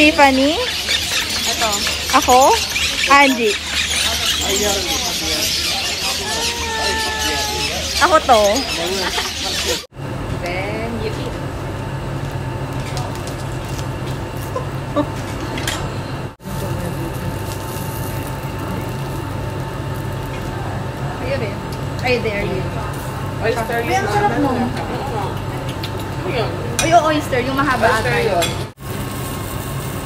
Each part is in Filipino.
Tiffany. Ito. Ako. Angie. Ako to. Then, Yuki. Ayun eh. Ay, there you. Oyster Ay, ang sarap mo. Ay, yung oyster, yung mahaba ata. Oyster yun.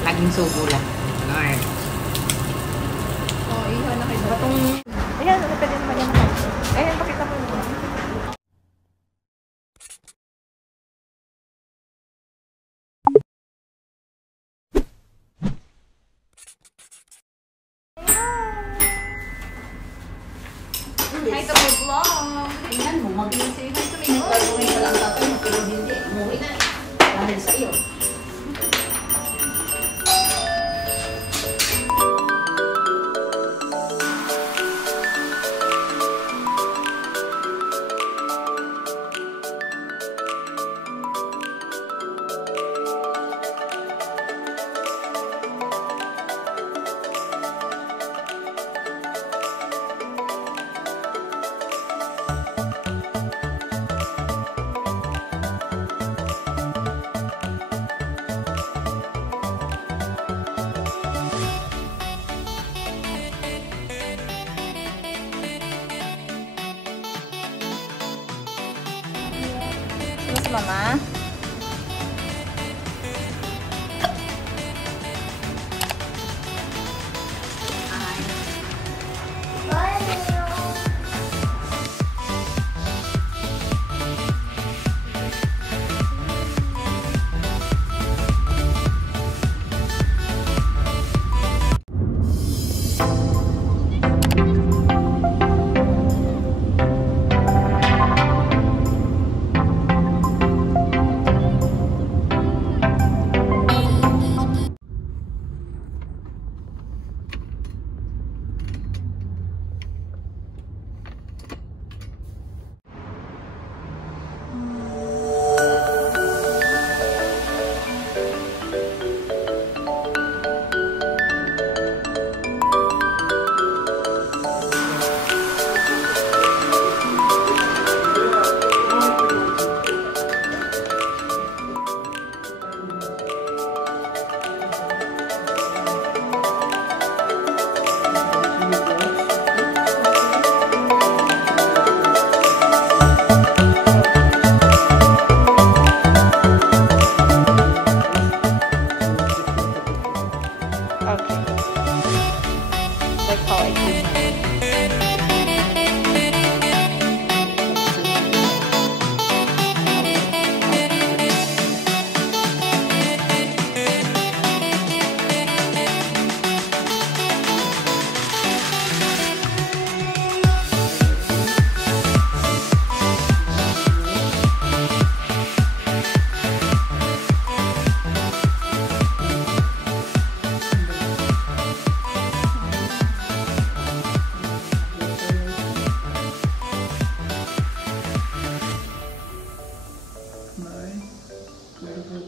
Laging subo lang. Lord. Oh, iha na kayo. Batong... Ayan, pwede naman yan. Ayan, pakita mo yun. Hi to my vlog! Tingnan mo, mag-say hi to my vlog. Umuwi pa lang tatay mo, pero hindi. Umuwi na. Dahil sa iyo. Mas mama.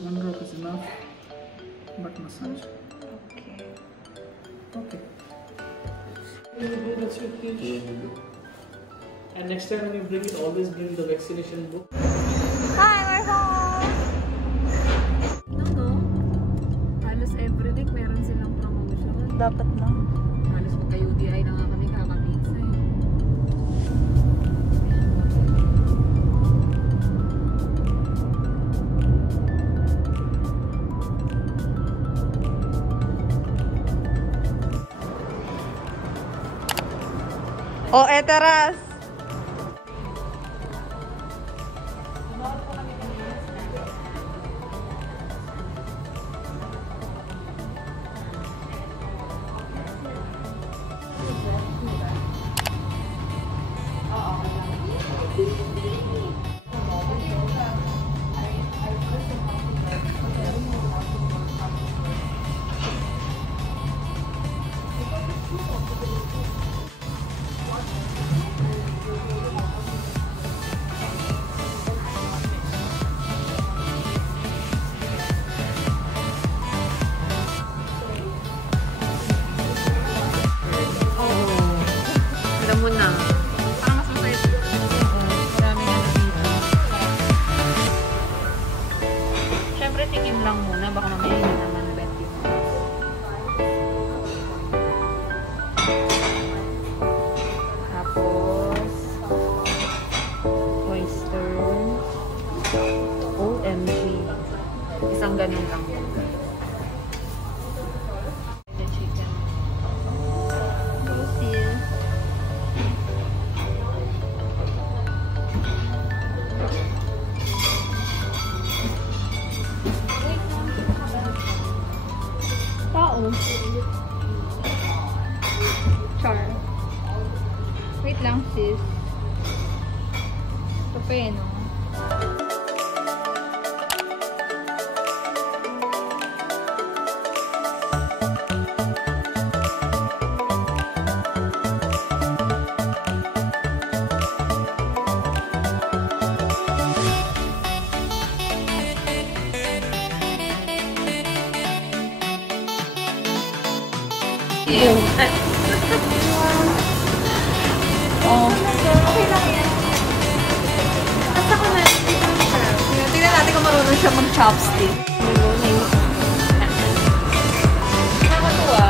One drop is enough, but massage. Okay. Okay. That's your cage. And next time when you bring it, always bring the vaccination book. Hi, we're home! No. Halos every week meron silang promotion. Dapat na. Halos magka-UDI na nga kami kakapizza eh. Oh, eteras! Siyempre, tikim lang muna. Baka mamaya hindi naman bet yung tapos oyster. OMG. Isang ganun lang muna. The chicken. Basil. Tao. Char. Wait lang, sis. Ito pa eh, no? Oh. Okay lang yan. Basta ko na. Tingnan natin kung marunong siya mag-chopstick. Nakakatuwa.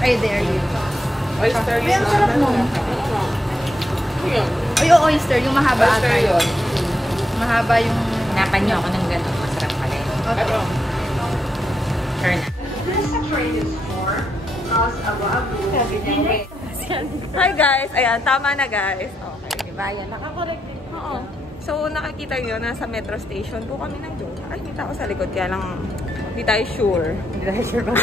I dare you. Oyster Ay, ang sarap mo. Ay, yung oyster, yung mahaba ata yun. Mahaba yung... Hanapan niyo ako ng gano'n. Masarap pala yun. Okay. Sure na. Hi guys! Ayan, tama na guys. Okay, diba? Ayan, nakakorek din. Oo. So, nakikita nyo, nasa metro station po kami ng Jota. Ay, kita ko sa likod, kaya lang hindi tayo sure. Hindi tayo sure kung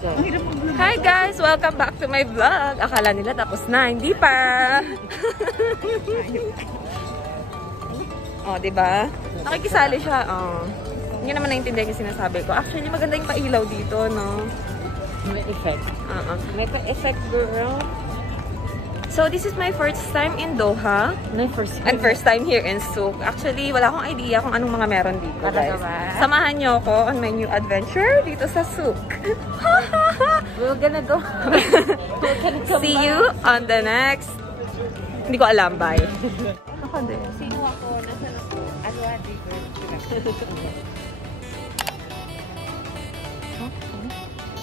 Ang hirap mag Hi guys! Welcome back to my vlog. Akala nila tapos na, hindi pa. Oh, diba? Nakikisali siya. Oh. Hindi naman naintindihan yung sinasabi ko. Actually, maganda yung pailaw dito, no? May effect. May pa-effect, girl. So, this is my first time in Doha. And first time here in Souk. Actually, wala akong idea kung anong mga meron dito, guys. Samahan niyo ako on my new adventure dito sa Souk. We're gonna go. See you on the next... Hindi ko alam, bye. Ako din. Sino ako? Nasa Alwa River.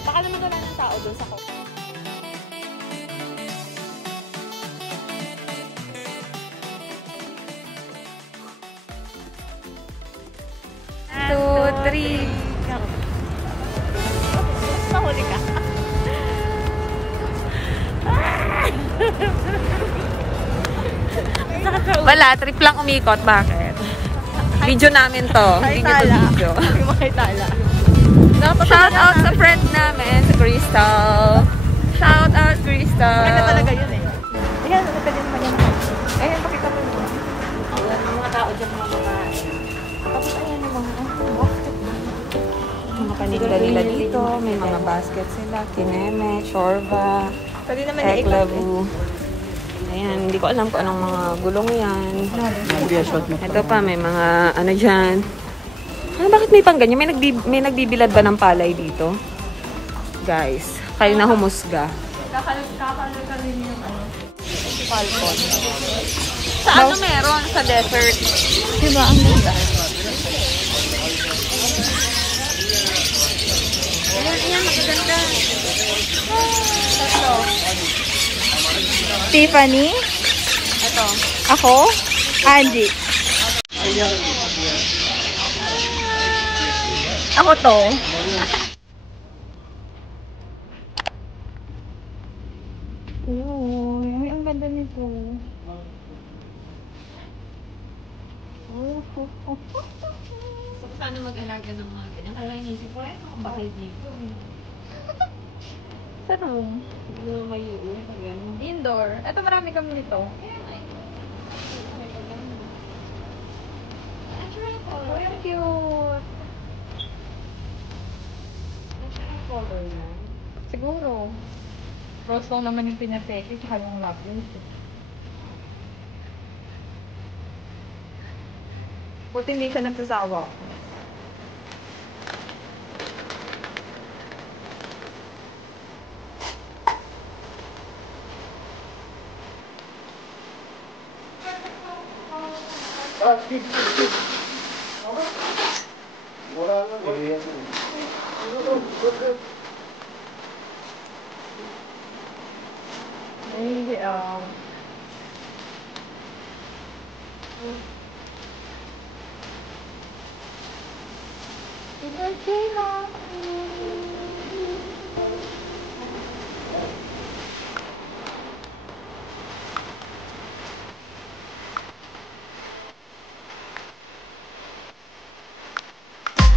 Baka naman wala ng tao doon sa ko. Two, three. Mahuli ka. Wala, trip lang umikot. Bakit? Video namin to. Hindi nyo to video. Hindi mo kay Tala. Shout out sa friend namin, si Crystal. Shout out, Crystal. Maganda talaga yun eh. Ayan, pwede naman yan. Ayan, pakita mo yun. Mga tao dyan, mga babae. Tapos ayan yung mga mga paninda nila dito. May mga basket sila. Kineme, Chorba, Pwede naman Eklabu. Ayan, hindi ko alam kung anong mga gulong yan. Ito pa, may mga ano dyan. Bakit may pang ganyan? May nagbibilad ba ng palay dito? Guys, kayo na humusga. Kakalika rin yung ano. Falcon. Sa ano meron? Sa desert. Diba, ang ganda. Ayan, magaganda. Ito. Tiffany? Ito. Ako? Angie. Ako to. Uy, ang ganda nito. So, paano mag-alaga ng mga ganyan? Kaya inisip ko, ako bakit dito? Saan? Hindi mo may uwi, pag gano'n. Indoor. Ito marami kami nito. Natural color. Uy, ang cute. Natural color na. Siguro. Rose lang naman yung pinapeke, tsaka yung love rose. Buti hindi siya nagsasawa. Wala lang.